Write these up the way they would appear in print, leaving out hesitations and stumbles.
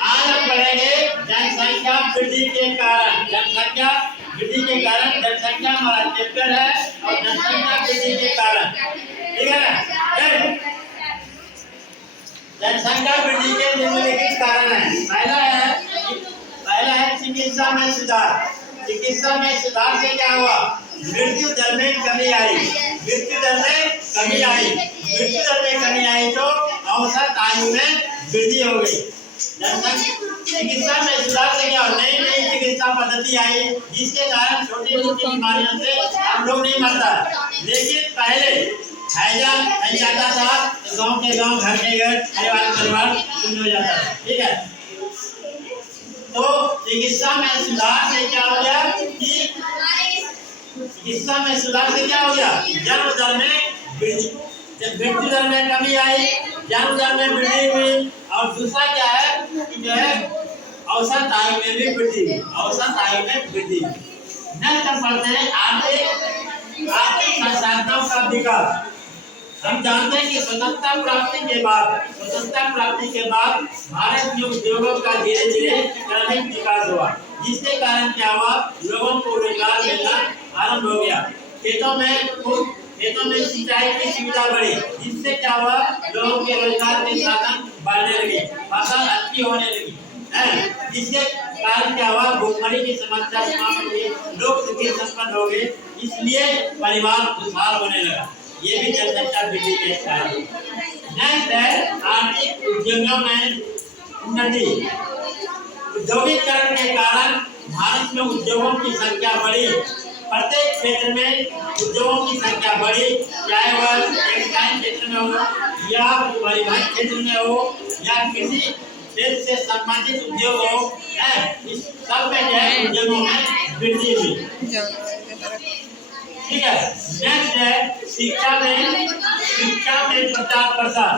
आज हम पढ़ेंगे जनसंख्या वृद्धि के कारण। जनसंख्या वृद्धि के कारण, जनसंख्या हमारा चैप्टर है और जनसंख्या वृद्धि के कारण, ठीक है ना। जनसंख्या वृद्धि के निम्नलिखित कारण है। पहला है चिकित्सा में सुधार। चिकित्सा में सुधार से क्या हुआ? मृत्यु दर में कमी आई। मृत्यु दर में कमी आई। मृत्यु दर में कमी आई तो औसत आयु में वृद्धि हो गई। चिकित्सा में सुधार से क्या? नई नई चिकित्सा पद्धति आई जिसके कारण छोटी मोटी बीमारियों से हम लोग नहीं मरता। लेकिन पहले हैजा फैल जाता था तो गांव के गांव, घर के घर, परिवार शून्य हो जाता था, ठीक है। तो चिकित्सा में सुधार से क्या हो गया कि चिकित्सा में सुधार से क्या हो गया? जन्म दर में वृद्धि, मृत्यु दर में कमी आई, जन्म दर में वृद्धि हुई। और दूसरा क्या है कि जो है औसत आयु में भी वृद्धि हुई। औसत आयु में वृद्धि। नेक्स्ट हम पढ़ते हैं आर्थिक संसाधनों का विकास। हम जानते हैं कि स्वतंत्रता प्राप्ति के बाद भारत में उद्योगों का धीरे धीरे क्रमिक विकास हुआ, जिसके कारण क्या हुआ? लोगों को रोजगार मिलना आरंभ हो गया। खेतों में सिंचाई की सुविधा बढ़ी, जिससे क्या हुआ? लोगों के रोजगार के साधन बढ़ने लगे, फसल अच्छी होने लगी है। जिसके कारण क्या हुआ? भूखमरी की समस्या समाप्त हुई, लोग सुखी संपन्न हो गए, इसलिए परिवार खुशहाल होने लगा। ये भी जनसंख्या वृद्धि के कारण। नेक्स्ट है आर्थिक उद्योगों में उन्नति। औद्योगिकरण के कारण भारत में उद्योगों की संख्या बढ़ी। प्रत्येक क्षेत्र में उद्योगों की संख्या बढ़ी, चाहे वह टेक्सटाइल क्षेत्र में हो या परिवहन क्षेत्र में हो या किसी क्षेत्र से संबंधित उद्योग हो, इस सब में जो है उद्योगों में वृद्धि हुई, ठीक है। नेक्स्ट है शिक्षा में प्रचार प्रसार।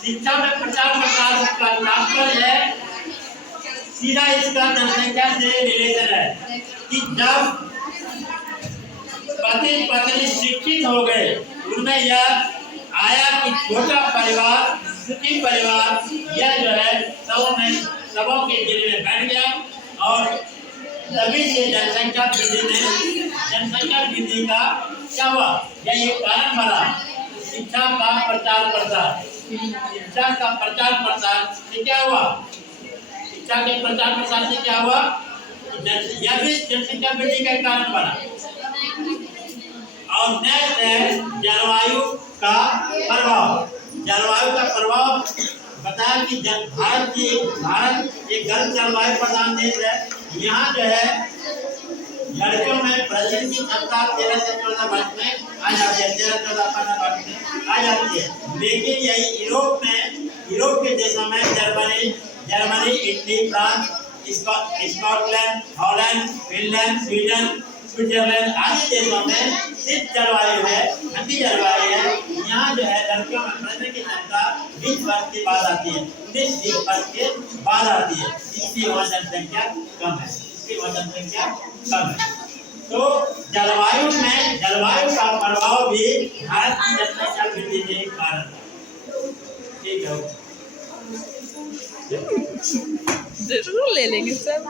शिक्षा में प्रचार प्रसार का तात्पर्य है सीधा इसका जनसंख्या से रिलेशन है कि जब पति पत्नी शिक्षित हो गए, उनमें यह आया कि छोटा परिवार, सुखी परिवार, यह जो है सबों के दिल में बैठ गया और तभी से जनसंख्या वृद्धि का क्या हुआ? यह एक कारण बना। शिक्षा का प्रचार प्रसार। शिक्षा का प्रचार प्रसार से क्या हुआ? शिक्षा के प्रचार प्रसार से क्या हुआ? यह भी जनसंख्या वृद्धि का कारण बना। और नेक्स्ट है जलवायु का प्रभाव। जलवायु का प्रभाव बताया कि भारत एक गर्म जलवायु प्रधान देश है। यहाँ जो है लड़कियों में प्रजनन की क्षमता 13 से 14 वर्ष में आ जाती है, 13-14 वर्ष में आ जाती है। लेकिन यही यूरोप के देशों में Germany, Italy, France, Scotland, Holland, Finland, Sweden, Switzerland आदि देशों में शीत जलवायु है, ठंडी जलवायु है। यहाँ जो है लड़कियों में प्रजनन की क्षमता 20 वर्ष के बाद आती है, 19 वर्ष के बाद आती है। इसकी वहाँ जनसंख्या कम है। तो जलवायु का प्रभाव भी भारत की जनसंख्या वृद्धि के कारण है, ठीक है। जरूर ले लेंगे सब।